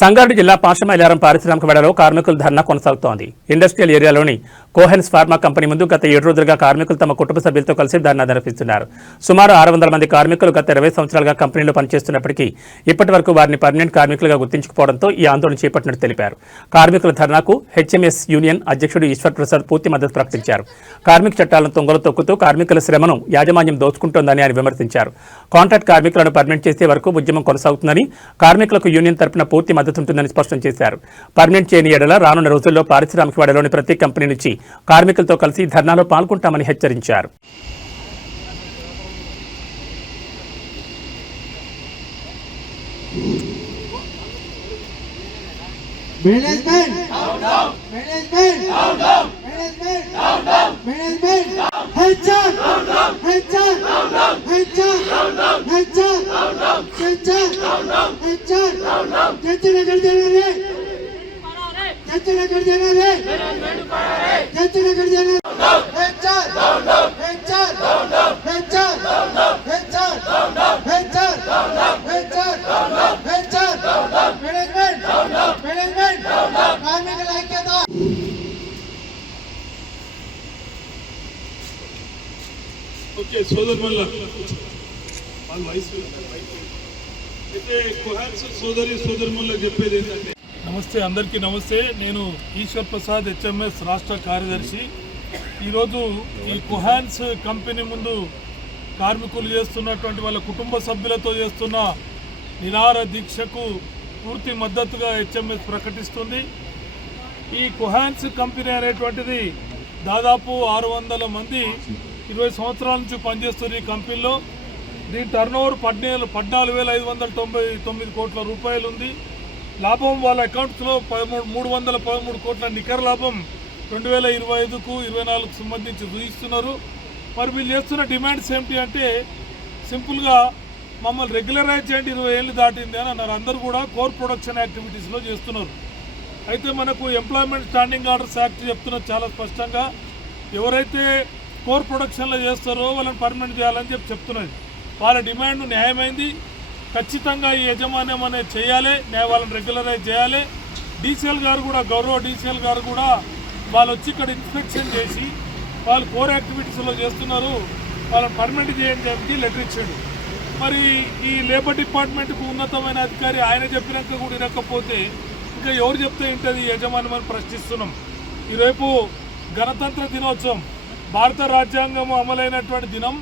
సంగారెడ్డి జిల్లా పాషమైలారం పారిశ్రామిక వేళలో కార్మికుల ధర్నా కొనసాగుతోంది. ఇండస్ట్రియల్ ఏరియాలోని కోహెన్స్ ఫార్మా కంపెనీ ముందు గత 7 రోజులుగా కార్మికులు తమ కుటుంబ సభ్యులతో కలిసి ధర్నా నిర్వహిస్తున్నారు. సుమారు 600 మంది కార్మికులు గత 20 సంవత్సరాలుగా కంపెనీలో పనిచేస్తున్నప్పటికీ ఇప్పటి వరకు వారిని పర్మనెంట్ కార్మికులుగా గుర్తించకపోవడంతో ఈ ఆందోళన చేపట్టినట్టు తెలిపారు. కార్మికుల ధర్నాకు హెచ్ఎంఎస్ యూనియన్ అధ్యక్షుడు ఈశ్వర్ ప్రసాద్ పూర్తి మద్దతు ప్రకటించారు. కార్మిక చట్టాలను తొంగలు తొక్కుతూ కార్మికుల శ్రమను యాజమాన్యం దోచుకుంటోందని ఆయన విమర్శించారు. కాంట్రాక్ట్ కార్మికులను పర్మనెంట్ చేసే వరకు ఉద్యమం కొనసాగుతుందని, కార్మికులకు యూనియన్ తరపున పూర్తి మద్దతు ఉంటుందని స్పష్టం చేశారు. పర్మనెంట్ చేయని ఎడల రానున్న రోజుల్లో పారిశ్రామిక వాడలోని ప్రతి కంపెనీ నుంచి కార్మికులతో కలిసి ధర్నాలో పాల్గొంటామని హెచ్చరించారు. ఓకే సోదరుల అయితే కోహాన్స్ సోదరులకు చెప్పేది ఏంటంటే, నమస్తే, అందరికీ నమస్తే. నేను ఈశ్వర్ ప్రసాద్, హెచ్ఎంఎస్ రాష్ట్ర కార్యదర్శి. ఈరోజు ఈ కోహాన్స్ కంపెనీ ముందు కార్మికులు చేస్తున్నటువంటి వాళ్ళ కుటుంబ సభ్యులతో చేస్తున్న నిరాహార దీక్షకు పూర్తి మద్దతుగా హెచ్ఎంఎస్ ప్రకటిస్తుంది. ఈ కోహాన్స్ కంపెనీ అనేటువంటిది దాదాపు 600 మంది 20 సంవత్సరాల నుంచి పనిచేస్తున్న ఈ కంపెనీలో దీని టర్నోవర్ 14,599 కోట్ల రూపాయలు ఉంది. లాభం వాళ్ళ అకౌంట్స్లో 313 కోట్ల నికర లాభం 2025కు 24కు సంబంధించి చూపిస్తున్నారు. మరి వీళ్ళు చేస్తున్న డిమాండ్స్ ఏమిటి అంటే, సింపుల్గా మమ్మల్ని రెగ్యులరైజ్ చేయండి, 20 ఏళ్ళు దాటింది అని అన్నారు. అందరూ కూడా కోర్ ప్రొడక్షన్ యాక్టివిటీస్లో చేస్తున్నారు. అయితే మనకు ఎంప్లాయ్మెంట్ స్టాండింగ్ ఆర్డర్స్ యాక్ట్ చెప్తున్నారు చాలా స్పష్టంగా, ఎవరైతే కోర్ ప్రొడక్షన్లో చేస్తారో వాళ్ళని పర్మనెంట్ చేయాలని చెప్తున్నది. వాళ్ళ డిమాండ్ న్యాయమైంది. ఖచ్చితంగా ఈ యజమాన్యం అనేది చేయాలి, వాళ్ళని రెగ్యులరైజ్ చేయాలి. డీసీఎల్ గారు కూడా, గౌరవ డీసీఎల్ గారు కూడా వాళ్ళు వచ్చి ఇక్కడ ఇన్స్పెక్షన్ చేసి వాళ్ళు కోర్ యాక్టివిటీస్లో చేస్తున్నారు, వాళ్ళని పర్మనెంట్ చేయడానికి లెటర్ ఇచ్చాడు. మరి ఈ లేబర్ డిపార్ట్మెంట్కు ఉన్నతమైన అధికారి ఆయన చెప్పినాక కూడా వినకపోతే ఇంకా ఎవరు చెప్తే ఉంటుంది యజమాన్యం అని ప్రశ్నిస్తున్నాం. ఈరోజు గణతంత్ర దినోత్సవం, భారత రాజ్యాంగం అమలైనటువంటి దినం.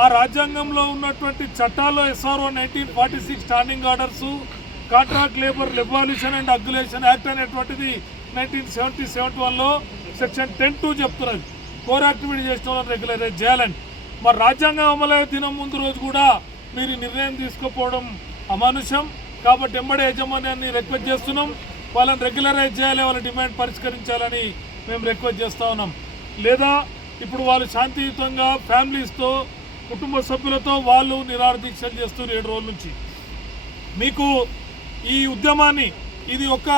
ఆ రాజ్యాంగంలో ఉన్నటువంటి చట్టాల్లో SRO 1946 standing orders, contract labour regulation and abolition act అనేటువంటిది 1971లో సెక్షన్ 10(2) చెప్తున్నది కోర్ యాక్టివిటీ చేసిన వాళ్ళని రెగ్యులరైజ్ చేయాలని. మరి రాజ్యాంగం అమలయ్యే దినం ముందు రోజు కూడా మీరు నిర్ణయం తీసుకోకపోవడం అమానుషం. కాబట్టి ఎంబడే యాజమాన్యాన్ని రిక్వెస్ట్ చేస్తున్నాం, వాళ్ళని రెగ్యులరైజ్ చేయాలి, వాళ్ళ డిమాండ్ పరిష్కరించాలని మేము రిక్వెస్ట్ చేస్తూ ఉన్నాం. లేదా ఇప్పుడు వాళ్ళు శాంతియుతంగా ఫ్యామిలీస్తో, కుటుంబ సభ్యులతో వాళ్ళు నిరాహార దీక్షలు చేస్తున్నారు 7 రోజుల నుంచి. మీకు ఈ ఉద్యమాన్ని, ఇది ఒక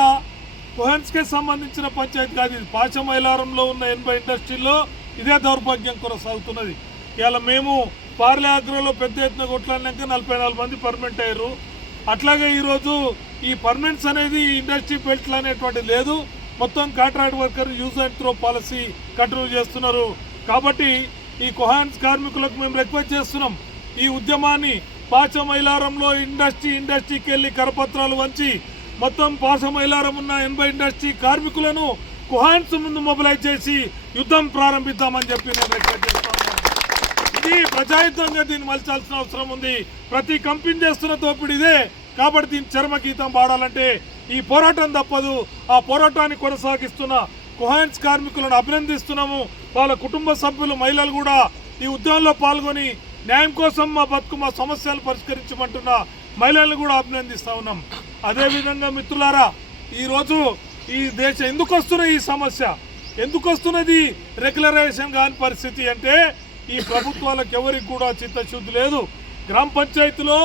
కోహెన్స్కే సంబంధించిన పంచాయతీ కాదు, ఇది పాషమైలారంలో ఉన్న 80 ఇండస్ట్రీల్లో ఇదే దౌర్భాగ్యం కొనసాగుతున్నది. ఇవాళ మేము పార్లే అగ్రోలో పెద్ద ఎత్తున కొట్లాడినాక 44 మంది పర్మనెంట్ అయ్యారు. అట్లాగే ఈరోజు ఈ పర్మనెంట్స్ అనేది ఇండస్ట్రీ బెల్ట్లు అనేటువంటిది లేదు, మొత్తం contract worker use and throw policy continue చేస్తున్నారు. కాబట్టి ఈ కోహాన్స్ కార్మికులకు మేము రిక్వెస్ట్ చేస్తున్నాం, ఈ ఉద్యమాన్ని పాషమైలారంలో ఇండస్ట్రీకి వెళ్ళి కరపత్రాలు వంచి మొత్తం పాషమైలారం ఉన్న 80 ఇండస్ట్రీ కార్మికులను కోహాన్స్ ముందు మొబిలైజ్ చేసి యుద్ధం ప్రారంభిద్దామని చెప్పి నేను రిక్వెస్ట్ చేస్తాను. ఇది ప్రజాయుద్ధంగా దీన్ని మలచాల్సిన అవసరం ఉంది. ప్రతి కంపెనీ చేస్తున్న దోపిడీ ఇదే. కాబట్టి దీని చర్మగీతం పాడాలంటే ఈ పోరాటం తప్పదు. ఆ పోరాటాన్ని కొనసాగిస్తున్న కోహాన్స్ కార్మికులను అభినందిస్తున్నాము. వాళ్ళ కుటుంబ సభ్యులు, మహిళలు కూడా ఈ ఉద్యమంలో పాల్గొని న్యాయం కోసం మా సమస్యలు పరిష్కరించమంటున్న మహిళలను కూడా అభినందిస్తూ ఉన్నాం. అదేవిధంగా మిత్రులారా, ఈరోజు ఈ దేశం ఎందుకు వస్తున్న ఈ సమస్య, ఎందుకు వస్తున్నది రెగ్యులరైజేషన్ కాని పరిస్థితి అంటే, ఈ ప్రభుత్వాలకు ఎవరికి కూడా చిత్తశుద్ధి లేదు. గ్రామ పంచాయతీలో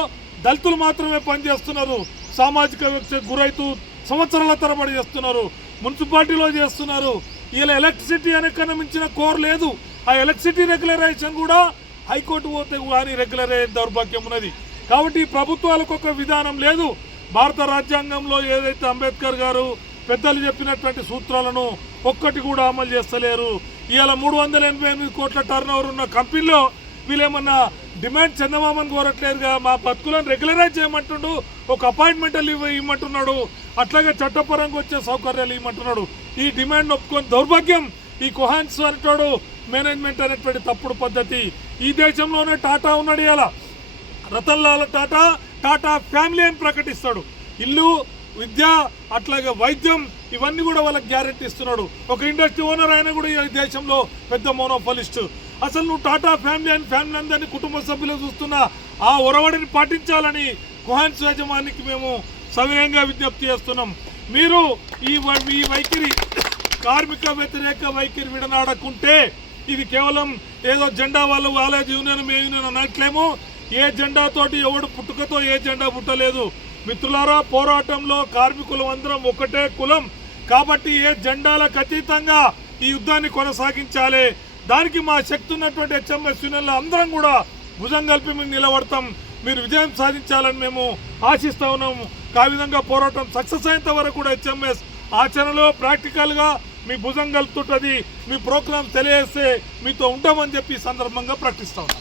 దళితులు మాత్రమే పనిచేస్తున్నారు, సామాజిక వివక్షకు గురైతూ సంవత్సరాల తరబడి చేస్తున్నారు, మున్సిపాలిటీలో చేస్తున్నారు. ఇలా ఎలక్ట్రిసిటీ కన్నా మించిన కోర్ లేదు. ఆ ఎలక్ట్రిసిటీ రెగ్యులరైజేషన్ కూడా హైకోర్టు పోతే కానీ రెగ్యులరైజ్ దౌర్భాగ్యం ఉన్నది. కాబట్టి ప్రభుత్వాలకు ఒక విధానం లేదు. భారత రాజ్యాంగంలో ఏదైతే అంబేద్కర్ గారు పెద్దలు చెప్పినటువంటి సూత్రాలను ఒక్కటి కూడా అమలు చేస్తలేరు. ఇవాళ 388 కోట్ల టర్న్ ఓవర్ ఉన్న కంపెనీలో వీళ్ళేమన్నా డిమాండ్ చందమామని కోరట్లేదుగా, మా బతుకులను రెగ్యులరైజ్ చేయమంటుండు, ఒక అపాయింట్మెంట్లు ఇవ్వమంటున్నాడు, అట్లాగే చట్టపరంగా వచ్చే సౌకర్యాలు ఇవ్వమంటున్నాడు. ఈ డిమాండ్ ఒప్పుకొని దౌర్భాగ్యం ఈ కోహాన్స్ అనేటోడు మేనేజ్మెంట్ అనేటువంటి తప్పుడు పద్ధతి. ఈ దేశంలోనే టాటా ఉన్నాడు. ఇలా రతన్ లాల్ టాటా టాటా ఫ్యామిలీ అని ప్రకటిస్తాడు. ఇల్లు, విద్య, అట్లాగే వైద్యం ఇవన్నీ కూడా వాళ్ళకి గ్యారెంటీ ఇస్తున్నాడు. ఒక ఇండస్ట్రీ ఓనర్ అయినా కూడా ఈ దేశంలో పెద్ద మోనోపాలిస్ట్. అసలు నువ్వు టాటా ఫ్యామిలీ అని ఫ్యామిలీ అందరినీ కుటుంబ సభ్యులు చూస్తున్న ఆ ఒరవడిని పాటించాలని కోహాన్స్ యాజమాన్యానికి మేము సవినయంగా విజ్ఞప్తి చేస్తున్నాం. మీరు ఈ వైఖరి కార్మిక వ్యతిరేక వైఖరి విడనాడకుంటే ఇది కేవలం ఏదో జెండా వాళ్ళు వాళ్ళ యూనియన్ మే యూనియన్ అనట్లేము. ఏ జెండాతోటి ఎవడు పుట్టుకతో ఏ జెండా పుట్టలేదు. మిత్రులారా, పోరాటంలో కార్మికులు అందరం ఒకటే కులం కాబట్టి ఏ జెండాలకు అతీతంగా ఈ యుద్ధాన్ని కొనసాగించాలి. దానికి మా శక్తి ఉన్నటువంటి హెచ్ఎంఎస్ యూనియన్లు అందరం కూడా భుజం కలిపి మేము నిలబడతాం. మీరు విజయం సాధించాలని మేము ఆశిస్తా ఉన్నాము. ఆ విధంగా పోరాటం సక్సెస్ అయ్యేంత వరకు కూడా హెచ్ఎంఎస్ ఆచరణలో ప్రాక్టికల్గా మీ భుజం కలుపుతుంటుంది. మీ ప్రోగ్రామ్ తెలియజేస్తే మీతో ఉంటామని చెప్పి ఈ సందర్భంగా ప్రకటిస్తా ఉన్నాం.